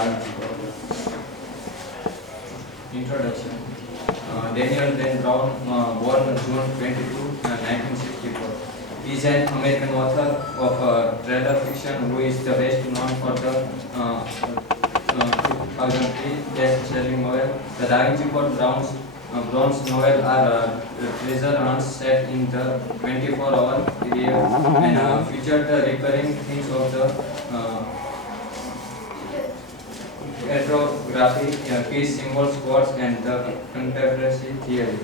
Da Vinci Code. Introduction. Daniel Dan Brown, born June 22, 1964, is an American author of thriller fiction who is the best known for the 2003 best-selling novel The Da Vinci Code. Brown's novels are treasure hunts set in the 24-hour period and feature the recurring themes of the cartography, keys, symbols, codes, and the conspiracy theory.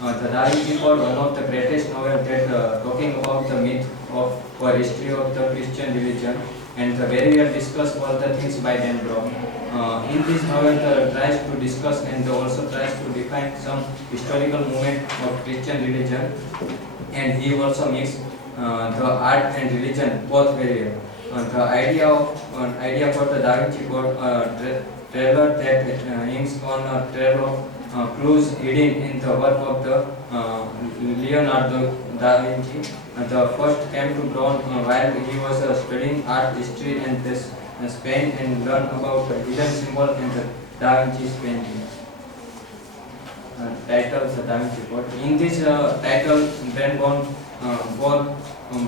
The Da Vinci Code, one of the greatest novels that talking about the myth of or history of the Christian religion, and very well discuss all the things by Dan Brown. In this novel, tries to discuss and also tries to define some historical movement of Christian religion, and he also mix the art and religion both very well. The idea for the Da Vinci Code trailer that aims on a trail of clues hidden in the work of the Leonardo da Vinci. The first came to Brown while he was studying art history and Spain and learned about the hidden symbol in the Da Vinci's painting. Title the Da Vinci Code. In this title,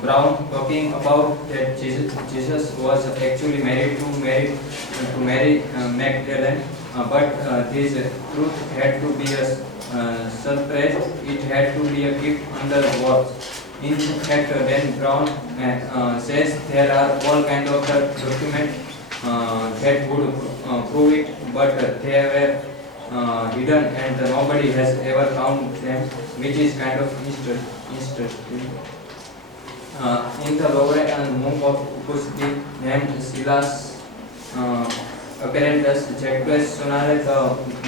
Brown talking about that Jesus was actually married to Mary Magdalene, but this truth had to be a surprise. It had to be a gift under words. In fact, then Brown says there are all kinds of documents that would prove it, but they were hidden and nobody has ever found them, which is kind of interesting. In the Louvre and Monk of Uffizi, named Silas Apparentus, Jacques Sonare, the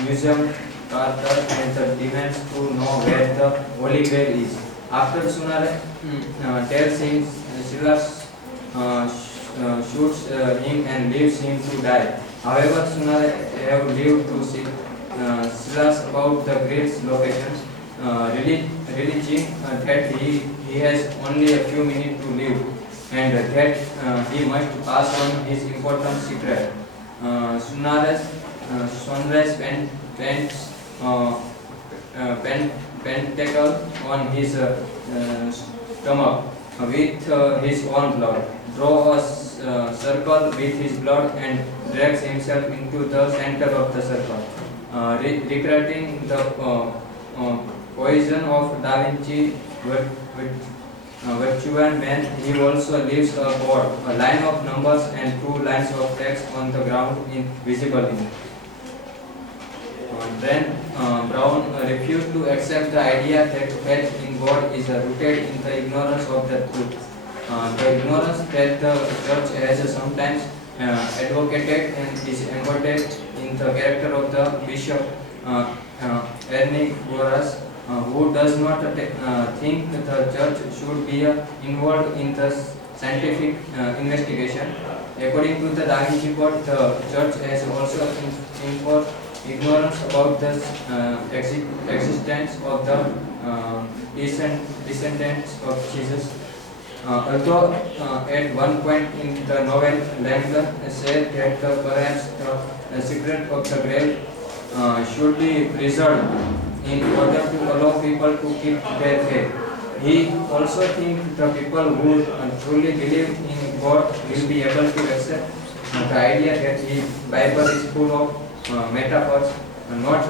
museum carter, and the demands to know where the Holy Grail is. After Sonare tells him, Silas shoots him and leaves him to die. However, Sonare have lived to see Silas about the Grail's location, realizing that he has only a few minutes to live and that he must pass on his important secret. Sonra's paints pentacle on his stomach with his own blood, draw a circle with his blood and drags himself into the center of the circle. Recreating the poison of Da Vinci Virtuan Man, he also leaves a board, a line of numbers and two lines of text on the ground visible in it. Then Brown refused to accept the idea that faith in God is rooted in the ignorance of the truth. The ignorance that the church has sometimes advocated and is embodied in the character of the Bishop Ernie Boras, who does not think the church should be involved in the scientific investigation. According to the Da Vinci Code, the church has also enforced ignorance about the existence of the descendants of Jesus. Although at one point in the novel, Langdon said that perhaps the secret of the Grail should be preserved in order to allow people to keep their faith. He also thinks the people who truly believe in God will be able to accept the idea that the Bible is full of metaphors, not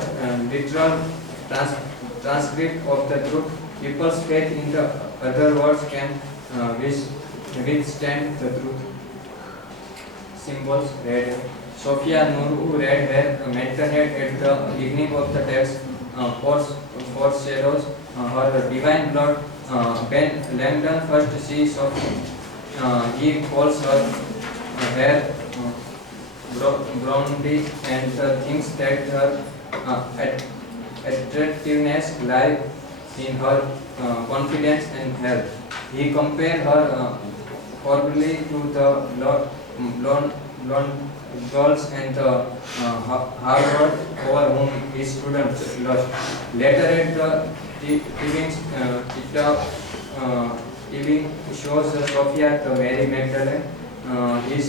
literal transcript of the truth. People's faith in the other words can withstand the truth. Symbols read. Sophia Nuru read her mentioned at the beginning of the text foreshadows her divine blood. When Langdon first sees Sophia, he calls her hair blondie and thinks that her attractiveness lies in her confidence and health. He compared her probably to the blonde girls and the Harvard over whom his students lust. Later at the TV shows Sophia the Mary Magdalene. His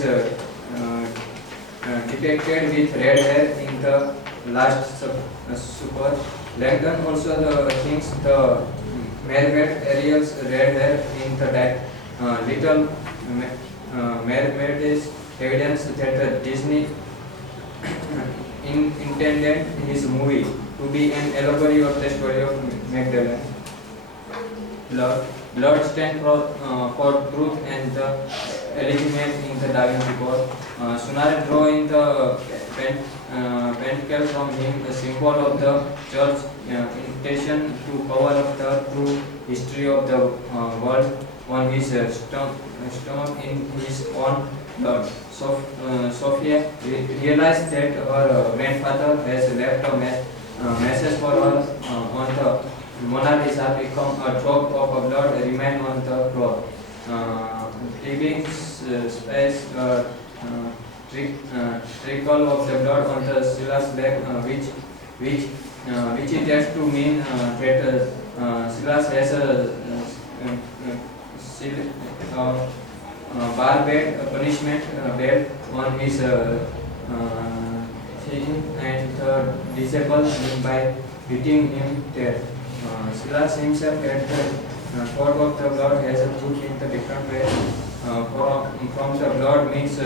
depicted with red hair in the last supper. Langdon also thinks the Mermaid Ariel's red hair in the Little Mermaid is evidence that Disney intended his movie to be an allegory of the story of Magdalene. Blood stand for truth and the element in the Da Vinci Code. Sunar draw in the pentacle from him, a symbol of the church intention to cover up the true history of the world on his stomach in his own blood. So, Sophia realized that her grandfather has left a message for her on the Mona Lisa, become a drop of blood remain on the floor, leaving space trickle of the blood on the Silas back, which it has to mean that Silas has a bar bed punishment bed on his chin and disabled him by beating him dead. Silas himself had the thought of the blood has a put in the different way. From the blood means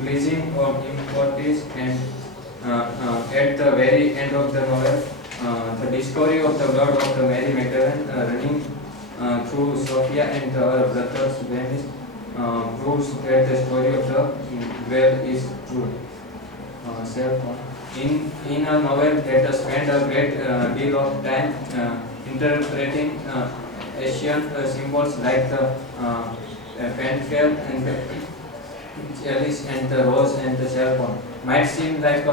pleasing or importance, and at the very end of the novel, the discovery of the blood of the Mary Magdalene running through Sophia and her brother's veins proves that the story of the well is true. In a novel that spent a great deal of time interpreting Asian symbols like the pentacle and the chalice and the rose and the cell phone might seem like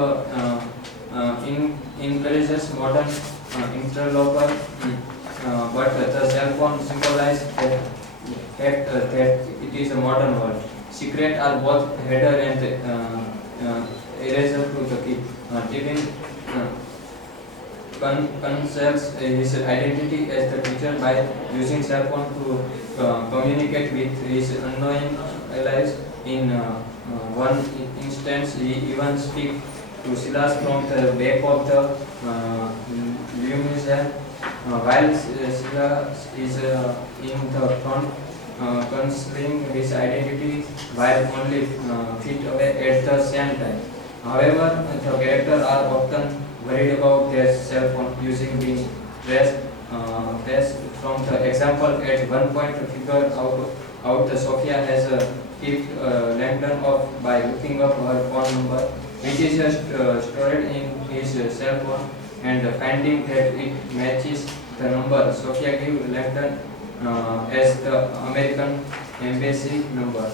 encourages modern interloper, but the cell phone symbolizes the fact that it is a modern world. Secrets are both header and eraser to the key. Tevin conceals his identity as the teacher by using cell phone to communicate with his unknowing allies. In one instance, he even speaks to Silas from the back of the limousine, while Silas is in the front, concealing his identity while only feet away at the same time. However, the characters are often worried about their cell phone using being traced. From the example, at one point, to figure out the Sophia has kept Langdon off by looking up her phone number, which is stored in his cell phone, and finding that it matches the number Sophia gave Langdon as the American embassy number.